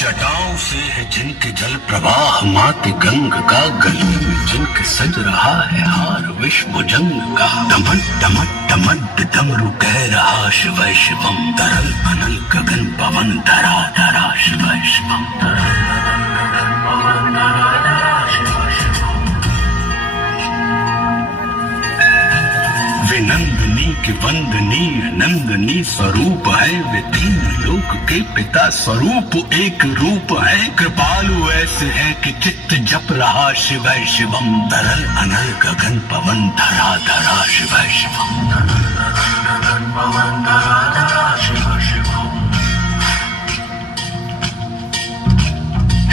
जटाओं से है जिनके जल प्रवाह मात गंग का गली में जिनके सज रहा है हार विश्व जंग का दमन दमन दमद डमरू कह रहा शिव शिवम तरल अनल गगन पवन धरा धरा शिव शिवम तरल गगन पवन धरा धरा शिव शिवम। वे नंदनी के वंदनीय नंदनी स्वरूप है वे तीन लोक के पिता स्वरूप एक रूप है कृपालु ऐसे है कि चित्त जप रहा शिव शिवम तरल अनल गगन पवन धरा धरा शिव शिवम तरल गगन पवन धरा धरा शिव शिवम।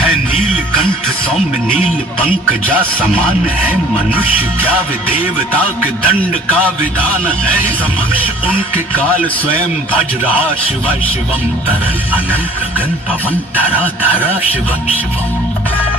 है नीलकंठ सौम्य नील पंकजा समान है मनुष्य क्या वे देवता के दंड का विधान है समक्ष उनके काल स्वयं भज रहा शिव शिवम तरल अनल गगन पवन धरा धरा शिव शिवम।